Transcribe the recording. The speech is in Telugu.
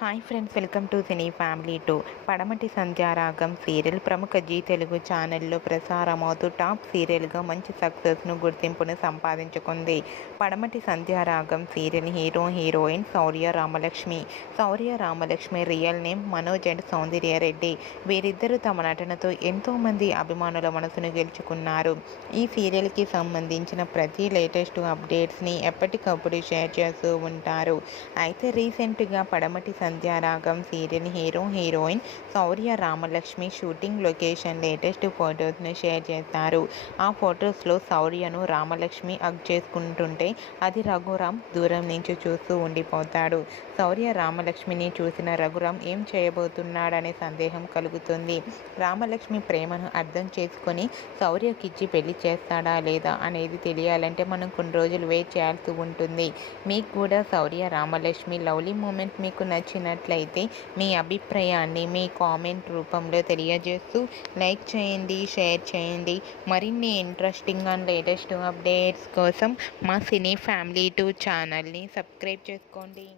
Hi friends, welcome to cine family two. Padamati Sandhyaragam serial ప్రముఖ జీ తెలుగు ఛానల్లో ప్రసారమవుతూ టాప్ సీరియల్గా మంచి సక్సెస్ను గుర్తింపును సంపాదించుకుంది. Padamati Sandhyaragam serial heroine Shourya Ramalakshmi. Shourya Ramalakshmi real name Manoj and Soundarya Reddy. వీరిద్దరూ తమ నటనతో ఎంతోమంది అభిమానుల మనసును గెలుచుకున్నారు. ఈ సీరియల్కి సంబంధించిన ప్రతి లేటెస్ట్ అప్డేట్స్ని ఎప్పటికప్పుడు షేర్ చేస్తూ ఉంటారు. అయితే రీసెంట్గా Padamati Sandhyaragam serial heroine Shourya Ramalakshmi shooting location latest ఫొటోస్ను షేర్ చేశారు. ఆ ఫొటోస్లో శౌర్యను రామలక్ష్మి హగ్ చేసుకుంటుంటే అది రఘురామ్ దూరం నుంచి చూస్తూ ఉండిపోతాడు. శౌర్య రామలక్ష్మిని చూసిన రఘురామ్ ఏం చేయబోతున్నాడనే సందేహం కలుగుతుంది. రామలక్ష్మి ప్రేమను అర్థం చేసుకొని శౌర్యకిచ్చి పెళ్లి చేస్తాడా లేదా అనేది తెలియాలంటే మనం కొన్ని రోజులు వెయిట్ చేయాల్సి ఉంటుంది. మీకు కూడా శౌర్య రామలక్ష్మి లవ్లీ మూమెంట్ మీకు నచ్చినట్లయితే మీ అభిప్రాయాన్ని మీ కామెంట్ రూపంలో తెలియజేస్తూ లైక్ చేయండి, షేర్ చేయండి. మరిన్ని ఇంట్రెస్టింగ్ అండ్ లేటెస్ట్ అప్డేట్స్ కోసం మా సినీ ఫ్యామిలీ 2 ఛానల్ని సబ్స్క్రైబ్ చేసుకోండి.